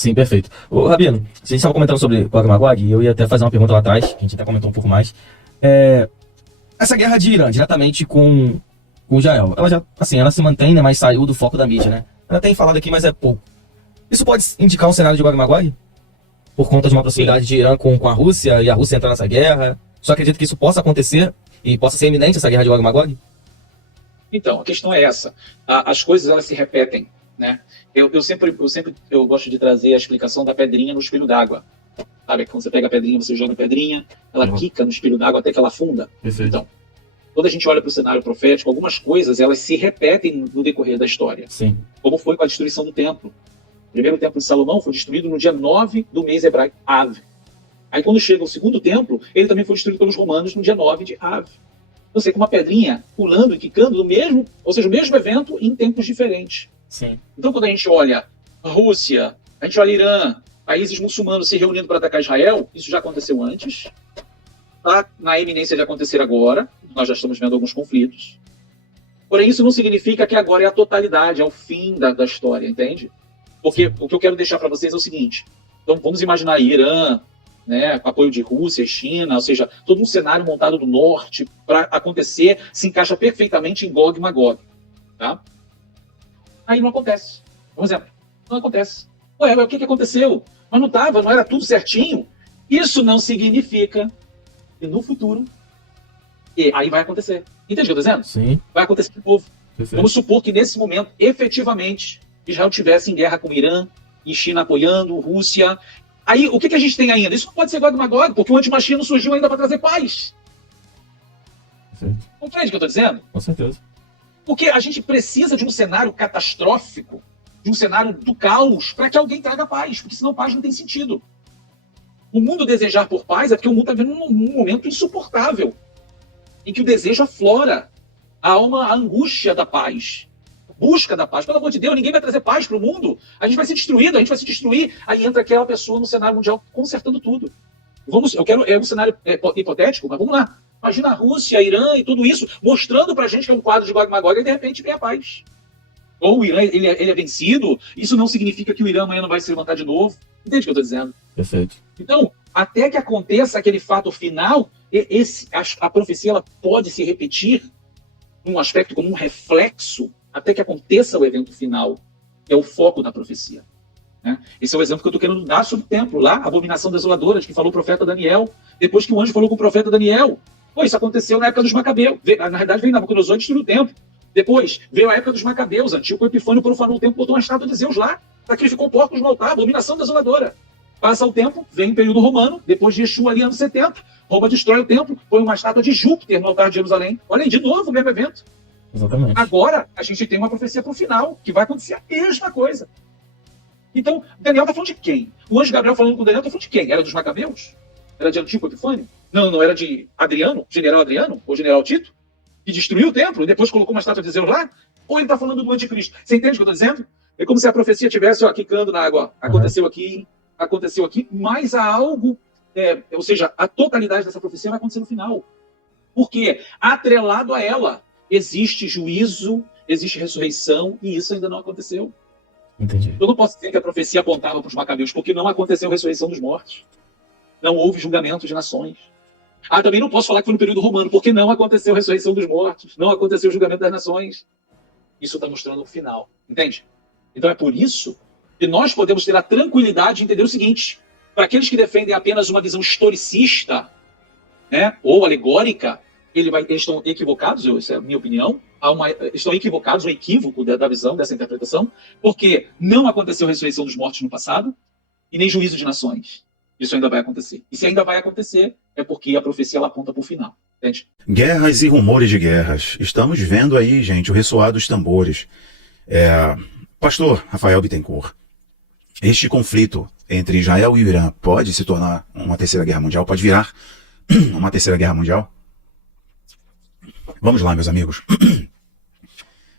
Sim, perfeito. Ô, Rabino, a gente estava comentando sobre Gog e Magog, e eu ia até fazer uma pergunta lá atrás, que a gente até comentou um pouco mais. Essa guerra de Irã, diretamente com Israel, ela já, assim, ela se mantém, né, mas saiu do foco da mídia, né? Ela tem falado aqui, mas é pouco. Isso pode indicar um cenário de Gog e Magog? Por conta de uma proximidade de Irã com a Rússia, e a Rússia entrar nessa guerra? Só acredito que isso possa acontecer, e possa ser iminente essa guerra de Gog e Magog? Então, a questão é essa. As coisas, elas se repetem, né? Eu sempre gosto de trazer a explicação da pedrinha no espelho d'água. Sabe, quando você pega a pedrinha, você joga a pedrinha, ela quica no espelho d'água até que ela afunda. Perfeito. Então, quando a gente olha para o cenário profético, algumas coisas, elas se repetem no decorrer da história. Sim. Como foi com a destruição do templo. O primeiro templo de Salomão foi destruído no dia 9 do mês hebraico, Av. Aí quando chega o segundo templo, ele também foi destruído pelos romanos no dia 9 de Av. Então, você com uma pedrinha pulando e quicando no mesmo, ou seja, o mesmo evento em tempos diferentes. Sim. Então, quando a gente olha a Rússia, a gente olha Irã, países muçulmanos se reunindo para atacar Israel, isso já aconteceu antes. Está na iminência de acontecer agora. Nós já estamos vendo alguns conflitos. Porém, isso não significa que agora é a totalidade, é o fim da história, entende? Porque o que eu quero deixar para vocês é o seguinte. Então, vamos imaginar Irã, né, com apoio de Rússia, China, ou seja, todo um cenário montado do norte para acontecer, se encaixa perfeitamente em Gog e Magog. Tá? Aí não acontece. Um exemplo. Não acontece. Ué, o que aconteceu? Mas não era tudo certinho? Isso não significa que no futuro, e aí vai acontecer. Entende o que eu estou dizendo? Sim. Vai acontecer de novo. Perfeito. Vamos supor que nesse momento, efetivamente, Israel tivesse em guerra com o Irã, e China apoiando, Rússia. Aí, o que a gente tem ainda? Isso não pode ser Gog e Magog, porque o antimachia não surgiu ainda para trazer paz. Perfeito. Compreende o que eu estou dizendo? Com certeza. Porque a gente precisa de um cenário catastrófico, de um cenário do caos, para que alguém traga paz, porque senão paz não tem sentido. O mundo desejar por paz é porque o mundo está vivendo um momento insuportável, em que o desejo aflora, a alma, a angústia da paz, busca da paz. Pelo amor de Deus, ninguém vai trazer paz para o mundo, a gente vai ser destruído, a gente vai se destruir. Aí entra aquela pessoa no cenário mundial consertando tudo. É um cenário hipotético, mas vamos lá. Imagina a Rússia, Irã e tudo isso, mostrando pra gente que é um quadro de Gog e Magog e de repente vem a paz. Ou o Irã ele é vencido, isso não significa que o Irã amanhã não vai se levantar de novo. Entende o que eu estou dizendo? Perfeito. Então, até que aconteça aquele fato final, a profecia ela pode se repetir num aspecto como um reflexo, até que aconteça o evento final, que é o foco da profecia. Né? Esse é o exemplo que eu estou querendo dar sobre o templo, lá, a abominação desoladora, de que falou o profeta Daniel, depois que o anjo falou com o profeta Daniel. Pô, isso aconteceu na época dos Macabeus. Na verdade, veio Nabucodonosor e destruiu o templo. Depois, veio a época dos Macabeus. Antíoco Epifânio profanou o templo, botou uma estátua de Zeus lá, sacrificou porcos no altar, abominação desoladora. Passa o tempo, vem o período romano, depois de Yeshua ali, anos 70, Roma destrói o templo, põe uma estátua de Júpiter no altar de Jerusalém. Olha aí, de novo o mesmo evento. Exatamente. Agora, a gente tem uma profecia para o final, que vai acontecer a mesma coisa. Então, Daniel está falando de quem? O anjo Gabriel falando com Daniel está falando de quem? Era dos Macabeus? Era de Antíoco Epifânio? Não era de Adriano, general Adriano, ou general Tito, que destruiu o templo e depois colocou uma estátua de Zeus lá? Ou ele está falando do anticristo? Você entende o que eu estou dizendo? É como se a profecia estivesse quicando na água. Aconteceu aqui, mas há algo, ou seja, a totalidade dessa profecia vai acontecer no final. Porque, atrelado a ela, existe juízo, existe ressurreição, e isso ainda não aconteceu. Entendi. Eu não posso dizer que a profecia apontava para os Macabeus, porque não aconteceu a ressurreição dos mortos. Não houve julgamento de nações. Também não posso falar que foi no período romano, porque não aconteceu a ressurreição dos mortos, não aconteceu o julgamento das nações. Isso está mostrando o final, entende? Então é por isso que nós podemos ter a tranquilidade de entender o seguinte: para aqueles que defendem apenas uma visão historicista, né, ou alegórica, eles estão equivocados, essa é a minha opinião, estão equivocados, um equívoco da visão, dessa interpretação, porque não aconteceu a ressurreição dos mortos no passado, e nem juízo de nações. Isso ainda vai acontecer. E se ainda vai acontecer, é porque a profecia ela aponta para o final. Entende? Guerras e rumores de guerras. Estamos vendo aí, gente, o ressoar dos tambores. Pastor Rafael Bittencourt, este conflito entre Israel e o Irã pode se tornar uma terceira guerra mundial? Pode virar uma terceira guerra mundial? Vamos lá, meus amigos.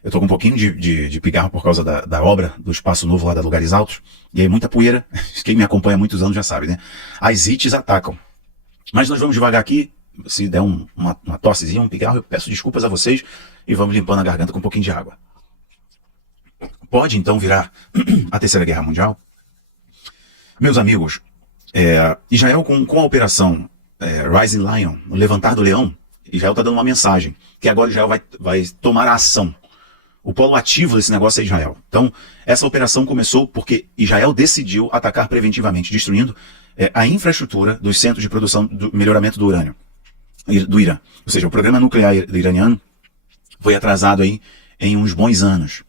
Eu tô com um pouquinho de pigarro por causa da obra do Espaço Novo lá da Lugares Altos. E aí muita poeira. Quem me acompanha há muitos anos já sabe, né? As ites atacam. Mas nós vamos devagar aqui. Se der uma tossezinha, um pigarro, eu peço desculpas a vocês. E vamos limpando a garganta com um pouquinho de água. Pode então virar a terceira guerra mundial? Meus amigos, Israel com a operação Rising Lion, o Levantar do Leão, Israel está dando uma mensagem, que agora Israel vai tomar a ação. O polo ativo desse negócio é Israel. Então, essa operação começou porque Israel decidiu atacar preventivamente, destruindo a infraestrutura dos centros de produção do melhoramento do urânio, do Irã. Ou seja, o programa nuclear iraniano foi atrasado aí em uns bons anos.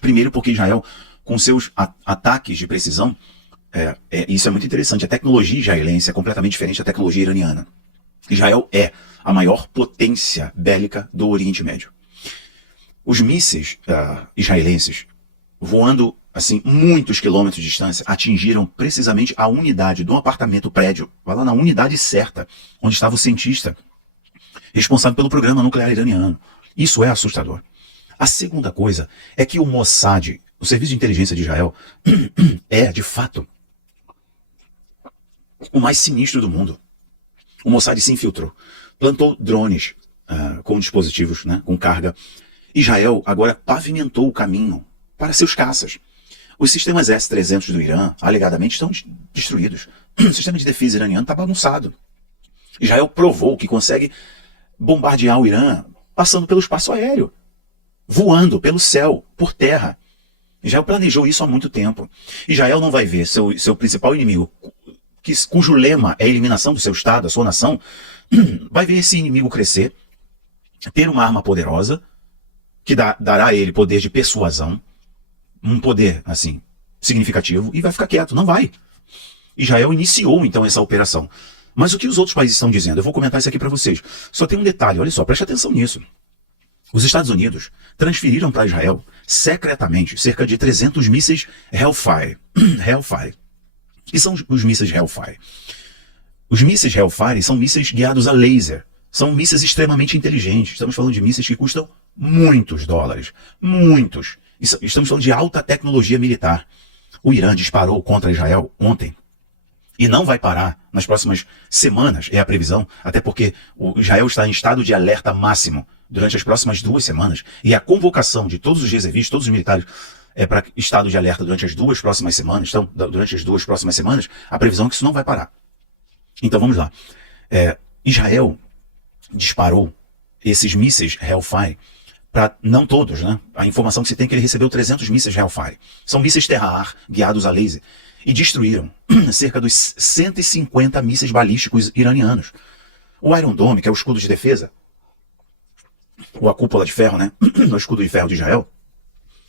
Primeiro porque Israel, com seus ataques de precisão, isso é muito interessante, a tecnologia israelense é completamente diferente da tecnologia iraniana. Israel é a maior potência bélica do Oriente Médio. Os mísseis israelenses, voando assim muitos quilômetros de distância, atingiram precisamente a unidade do apartamento prédio, vai lá na unidade certa, onde estava o cientista responsável pelo programa nuclear iraniano. Isso é assustador. A segunda coisa é que o Mossad, o serviço de inteligência de Israel, é, de fato, o mais sinistro do mundo. O Mossad se infiltrou, plantou drones com dispositivos, né, com carga. Israel agora pavimentou o caminho para seus caças. Os sistemas S-300 do Irã, alegadamente, estão destruídos. O sistema de defesa iraniano está bagunçado. Israel provou que consegue bombardear o Irã passando pelo espaço aéreo, voando pelo céu, por terra. Israel planejou isso há muito tempo. Israel não vai ver seu principal inimigo, cujo lema é a eliminação do seu Estado, da sua nação, vai ver esse inimigo crescer, ter uma arma poderosa, que dará a ele poder de persuasão, um poder, assim, significativo, e vai ficar quieto. Não vai. Israel iniciou, então, essa operação. Mas o que os outros países estão dizendo? Eu vou comentar isso aqui para vocês. Só tem um detalhe, olha só, preste atenção nisso. Os Estados Unidos transferiram para Israel, secretamente, cerca de 300 mísseis Hellfire. Hellfire. O que são os mísseis Hellfire? Os mísseis Hellfire são mísseis guiados a laser. São mísseis extremamente inteligentes. Estamos falando de mísseis que custam muitos dólares. Muitos. Estamos falando de alta tecnologia militar. O Irã disparou contra Israel ontem. E não vai parar nas próximas semanas, é a previsão, até porque o Israel está em estado de alerta máximo durante as próximas 2 semanas. E a convocação de todos os reservistas, todos os militares, é para estado de alerta durante as 2 próximas semanas. Então, durante as 2 próximas semanas, a previsão é que isso não vai parar. Então, vamos lá. Israel disparou esses mísseis Hellfire, para não todos, né? A informação que se tem é que ele recebeu 300 mísseis Hellfire. São mísseis terra-ar guiados a laser. E destruíram cerca dos 150 mísseis balísticos iranianos. O Iron Dome, que é o escudo de defesa, ou a cúpula de ferro, né? O escudo de ferro de Israel,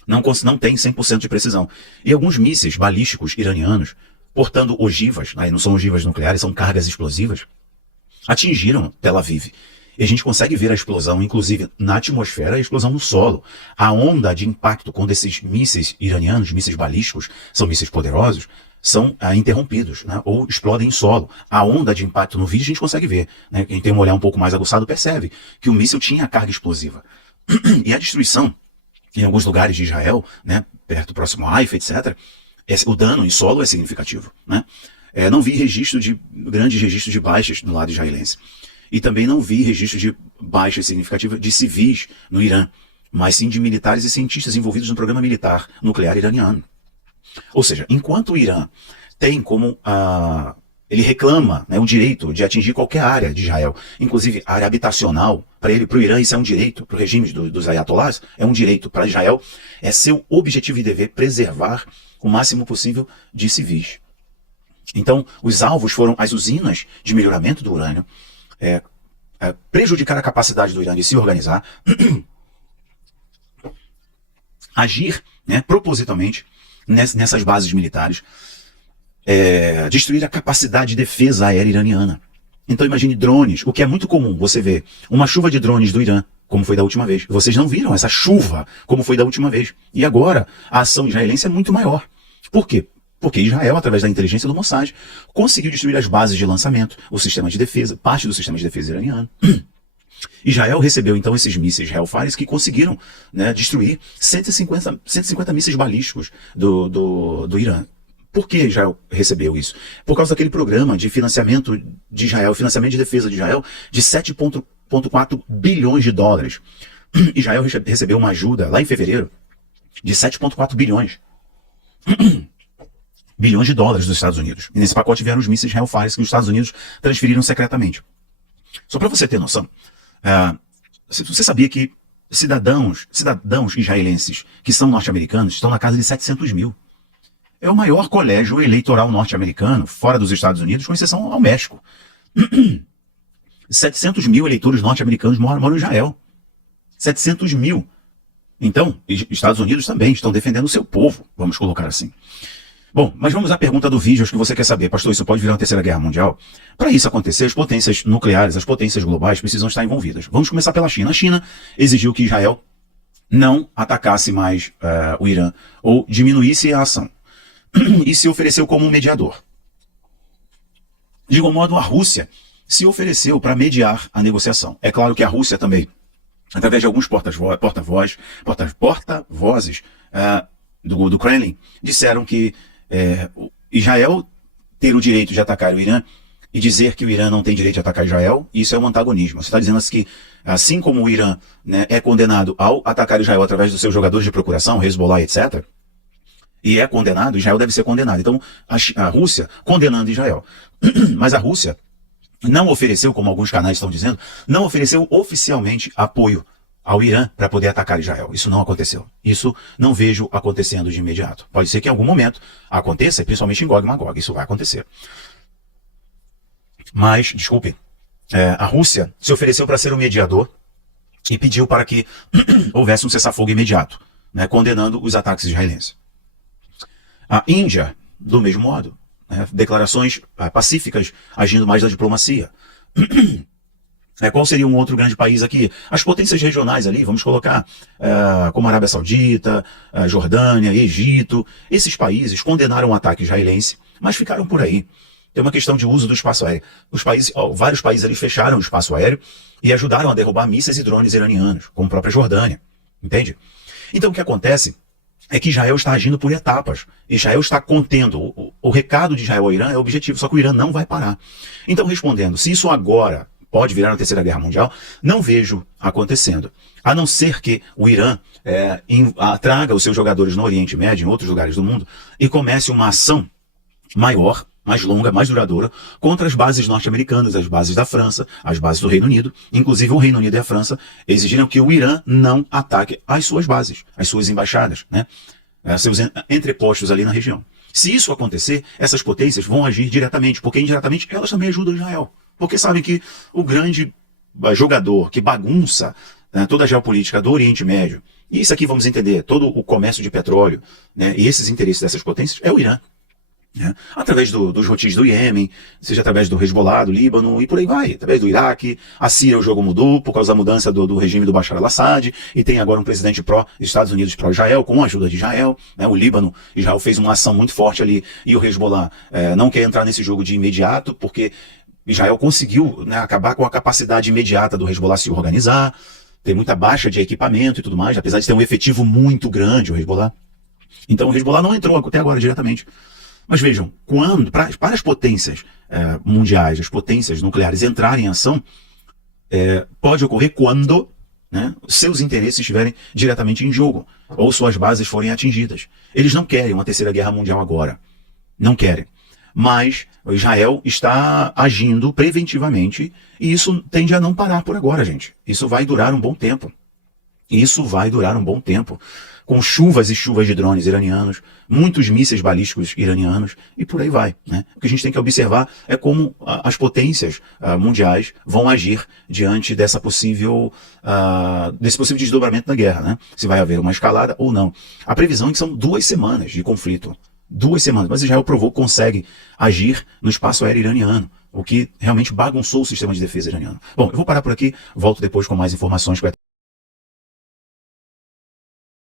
não tem 100% de precisão. E alguns mísseis balísticos iranianos, portando ogivas, aí não são ogivas nucleares, são cargas explosivas, atingiram Tel Aviv. E a gente consegue ver a explosão, inclusive na atmosfera, a explosão no solo. A onda de impacto quando esses mísseis iranianos, mísseis balísticos, são mísseis poderosos, são interrompidos, né, ou explodem em solo. A onda de impacto no vídeo a gente consegue ver. Né, quem tem um olhar um pouco mais aguçado percebe que o míssil tinha carga explosiva. E a destruição em alguns lugares de Israel, né, perto, próximo a Haifa, etc., o dano em solo é significativo. Né? Não vi grandes registros de baixas do lado israelense. E também não vi registro de baixa significativa de civis no Irã, mas sim de militares e cientistas envolvidos no programa militar nuclear iraniano. Ou seja, enquanto o Irã tem como ele reclama, né, o direito de atingir qualquer área de Israel, inclusive área habitacional, para o Irã isso é um direito, para o regime dos ayatollahs é um direito, para Israel é seu objetivo e dever preservar o máximo possível de civis. Então, os alvos foram as usinas de melhoramento do urânio, prejudicar a capacidade do Irã de se organizar, agir, né, propositalmente nessas bases militares, destruir a capacidade de defesa aérea iraniana. Então imagine drones, o que é muito comum, você vê uma chuva de drones do Irã, como foi da última vez. Vocês não viram essa chuva como foi da última vez. E agora a ação israelense é muito maior. Por quê? Porque Israel, através da inteligência do Mossad, conseguiu destruir as bases de lançamento, o sistema de defesa, parte do sistema de defesa iraniano. Israel recebeu então esses mísseis Hellfire que conseguiram, né, destruir 150 mísseis balísticos do Irã. Por que Israel recebeu isso? Por causa daquele programa de financiamento de Israel, financiamento de defesa de Israel, de 7,4 bilhões de dólares. Israel recebeu uma ajuda lá em fevereiro de 7,4 bilhões. bilhões de dólares dos Estados Unidos. E nesse pacote vieram os mísseis Hellfire que os Estados Unidos transferiram secretamente. Só para você ter noção, você sabia que cidadãos israelenses que são norte-americanos estão na casa de 700 mil. É o maior colégio eleitoral norte-americano, fora dos Estados Unidos, com exceção ao México. 700 mil eleitores norte-americanos moram em Israel. 700 mil. Então, Estados Unidos também estão defendendo o seu povo, vamos colocar assim. Bom, mas vamos à pergunta do vídeo, acho que você quer saber. Pastor, isso pode virar uma terceira guerra mundial? Para isso acontecer, as potências nucleares, as potências globais precisam estar envolvidas. Vamos começar pela China. A China exigiu que Israel não atacasse mais o Irã, ou diminuísse a ação. E se ofereceu como um mediador. De igual modo, a Rússia se ofereceu para mediar a negociação. É claro que a Rússia também, através de alguns porta-vozes do Kremlin, disseram que Israel ter o direito de atacar o Irã e dizer que o Irã não tem direito de atacar Israel, isso é um antagonismo. Você está dizendo assim que, assim como o Irã, né, é condenado ao atacar Israel através dos seus jogadores de procuração, Hezbollah, etc., e é condenado, Israel deve ser condenado. Então, a Rússia condenando Israel. Mas a Rússia não ofereceu, como alguns canais estão dizendo, não ofereceu oficialmente apoio ao Irã para poder atacar Israel. Isso não aconteceu. Isso não vejo acontecendo de imediato. Pode ser que em algum momento aconteça, principalmente em Gog e Magog. Isso vai acontecer. Mas, desculpe, a Rússia se ofereceu para ser o mediador e pediu para que houvesse um cessar-fogo imediato, né, condenando os ataques israelenses. A Índia, do mesmo modo, né, declarações pacíficas, agindo mais da diplomacia. Qual seria um outro grande país aqui? As potências regionais ali, vamos colocar como Arábia Saudita, Jordânia, Egito. Esses países condenaram o ataque israelense, mas ficaram por aí. Tem uma questão de uso do espaço aéreo. Vários países ali fecharam o espaço aéreo e ajudaram a derrubar mísseis e drones iranianos, como a própria Jordânia. Entende? Então o que acontece é que Israel está agindo por etapas. Israel está contendo. O recado de Israel ao Irã é objetivo, só que o Irã não vai parar. Então, respondendo, se isso agora pode virar uma terceira guerra mundial, não vejo acontecendo. A não ser que o Irã traga os seus jogadores no Oriente Médio, em outros lugares do mundo, e comece uma ação maior, mais longa, mais duradoura, contra as bases norte-americanas, as bases da França, as bases do Reino Unido. Inclusive o Reino Unido e a França exigiram que o Irã não ataque as suas bases, as suas embaixadas, né? Seus entrepostos ali na região. Se isso acontecer, essas potências vão agir diretamente, porque indiretamente elas também ajudam Israel. Porque sabem que o grande jogador que bagunça toda a geopolítica do Oriente Médio, e isso aqui vamos entender, todo o comércio de petróleo, né, e esses interesses dessas potências, é o Irã. Através dos Houthis do Iêmen, seja através do Hezbollah, do Líbano, e por aí vai, através do Iraque. A Síria, o jogo mudou por causa da mudança do regime do Bashar al-Assad, e tem agora um presidente pró-Estados Unidos, pró-Israel, com a ajuda de Israel, né? O Líbano, Israel fez uma ação muito forte ali, e o Hezbollah não quer entrar nesse jogo de imediato, porque Israel conseguiu, né, acabar com a capacidade imediata do Hezbollah se organizar, tem muita baixa de equipamento e tudo mais, apesar de ter um efetivo muito grande, o Hezbollah. Então o Hezbollah não entrou até agora diretamente. Mas vejam, quando para as potências mundiais, as potências nucleares entrarem em ação, pode ocorrer quando, né, seus interesses estiverem diretamente em jogo, ou suas bases forem atingidas. Eles não querem uma terceira guerra mundial agora. Não querem. Mas Israel está agindo preventivamente e isso tende a não parar por agora, gente. Isso vai durar um bom tempo. Isso vai durar um bom tempo. Com chuvas e chuvas de drones iranianos, muitos mísseis balísticos iranianos, e por aí vai, né? O que a gente tem que observar é como as potências mundiais vão agir diante desse possível desdobramento da guerra, né? Se vai haver uma escalada ou não. A previsão é que são 2 semanas de conflito. 2 semanas. Mas Israel provou que consegue agir no espaço aéreo iraniano, o que realmente bagunçou o sistema de defesa iraniano. Bom, eu vou parar por aqui, volto depois com mais informações.